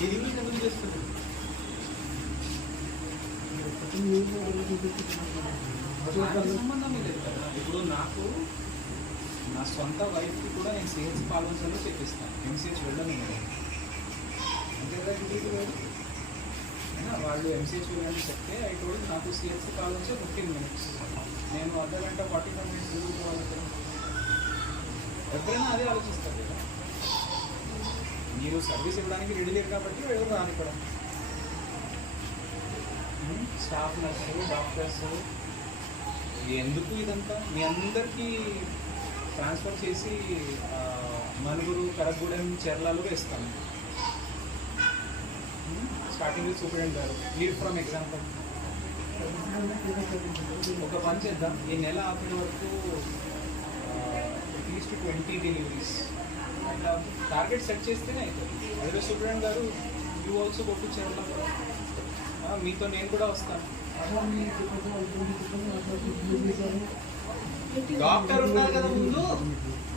Delivery ఎందుకు చేస్తుంది? సంబంధం లేదు కదా. ఇప్పుడు నాకు నా సొంత వైఫ్కి కూడా నేను సిహెచ్ పాలనలో చెప్పిస్తాను, ఎంసీహెచ్ వెళ్ళను అంతే కదా. వాళ్ళు ఎంసీహెచ్ వెళ్ళని చెప్తే అయితే నాకు సిహెచ్ పాలన 15 minutes, నేను అర్ధగంట 45 minutes వాళ్ళకి ఎప్పుడైనా అదే ఆలోచిస్తారు కదా. మీరు సర్వీస్ ఇవ్వడానికి రెడీ లేరు కాబట్టి ఎవరు రాని కూడా. స్టాఫ్ నర్సులు, డాక్టర్స్ ఎందుకు ఇదంతా మీ అందరికీ ట్రాన్స్ఫర్ చేసి మనుగురు, కరగూడెం, చెర్లలో వేస్తాను. స్టార్టింగ్ విత్ సూపరింటెండెంట్ గారు, లీడ్ ఫ్రమ్ ఎగ్జాంపుల్. ఒక పని చేద్దాం, ఈ నెల ఆఖరి వరకు అట్లీస్ట్ 20 డెలివరీస్ అట్లా టార్గెట్ సెట్ చేస్తేనే అవుతుంది. అదే సూపరింటెండెంట్ గారు, యూ ఆల్సో గో టు చెర్ల, మీతో నేను కూడా వస్తాను. డాక్టర్ ఉన్నారు కదా ముందు,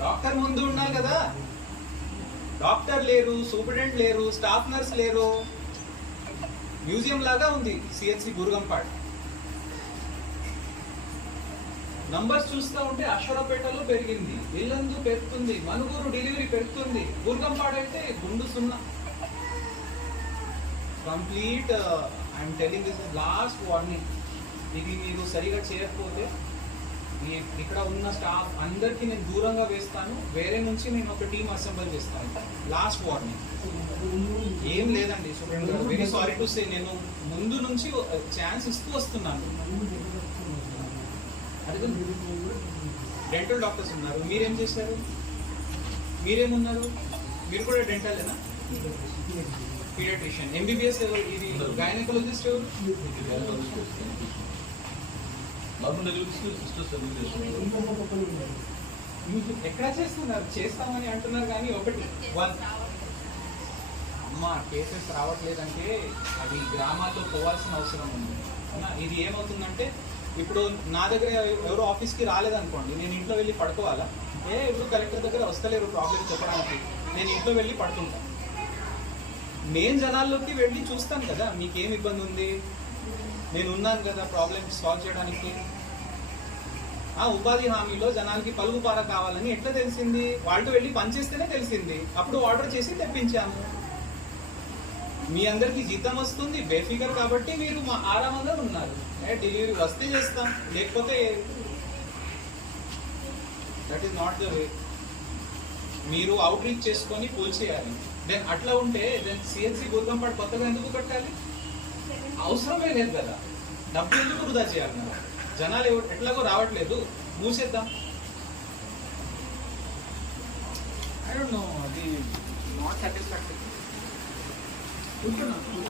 డాక్టర్ ముందు ఉన్నారు కదా. డాక్టర్ లేరు, సూపరింటెండెంట్ లేరు, స్టాఫ్ నర్స్ లేరు, మ్యూజియం లాగా ఉంది సిహెచ్సి బురుగంపాడ్. నంబర్స్ చూస్తూ ఉంటే అశ్వరపేటలో పెరిగింది, ఇల్లందు పెరుగుతుంది, మనుగూరు డెలివరీ పెరుగుతుంది, బురుగంపాడ్ అయితే గుండు సున్నా. Complete I'm telling this is last warning. ఇది మీరు సరిగా చేయకపోతే ఇక్కడ ఉన్న స్టాఫ్ అందరికీ నేను దూరంగా వేస్తాను, వేరే నుంచి నేను ఒక టీం అసెంబుల్ చేస్తాను. Last warning. ఏం లేదండి సూపరింటెండెంట్ గారు, వెరీ సారీ టు సే, నేను ముందు నుంచి ఛాన్స్ ఇస్తూ వస్తున్నాను. అదే డెంటల్ డాక్టర్స్ ఉన్నారు, మీరేం చేశారు? మీరేమున్నారు? మీరు కూడా డెంటలేనా? పీడియాట్రిషియన్. ఎంబీబీఎస్ ఎవరు? ఇది గైనకాలజిస్ట్ ఎవరు? ఎక్కడ చేస్తున్నారు? చేస్తామని అంటున్నారు కానీ ఒకటి అమ్మ కేసెస్ రావట్లేదంటే అది గ్రామాల్లో పోవాల్సిన అవసరం ఉంది. ఇది ఏమవుతుందంటే ఇప్పుడు నా దగ్గర ఎవరో ఆఫీస్కి రాలేదనుకోండి, నేను ఇంట్లో వెళ్ళి పడుకోవాలా? ఇప్పుడు కలెక్టర్ దగ్గర వస్తలేరు ప్రాబ్లం చెప్పడానికి, నేను ఇంట్లో వెళ్ళి పడుకుంటాను. నేను జనాల్లోకి వెళ్ళి చూస్తాను కదా, మీకేం ఇబ్బంది ఉంది, నేను ఉన్నాను కదా ప్రాబ్లమ్ సాల్వ్ చేయడానికి. ఉపాధి హామీలో జనాలకి పలుగుపార కావాలని ఎట్లా తెలిసింది? వాళ్ళు వెళ్ళి పనిచేస్తేనే తెలిసింది, అప్పుడు ఆర్డర్ చేసి తెప్పించాము. మీ అందరికి జీతం వస్తుంది బేఫికర్ కాబట్టి మీరు మా ఆరామంగా ఉన్నారు. డెలివరీ వస్తే చేస్తాం, లేకపోతే that is not the way. మీరు అవుట్ రీచ్ చేసుకొని పూల్ చేయాలి. దెన్ అట్లా ఉంటే దెన్ సిహెచ్సి బురుగంపాడ్ కొత్తగా ఎందుకు కట్టాలి? అవసరమే లేదు కదా. డబ్బు ఎందుకు వృధా చేయాలి? కదా జనాలు ఎట్లాగో రావట్లేదు, మూసేద్దాం. ఐ డోంట్ నో, అది నాట్ సాటిస్ఫాక్టరీ.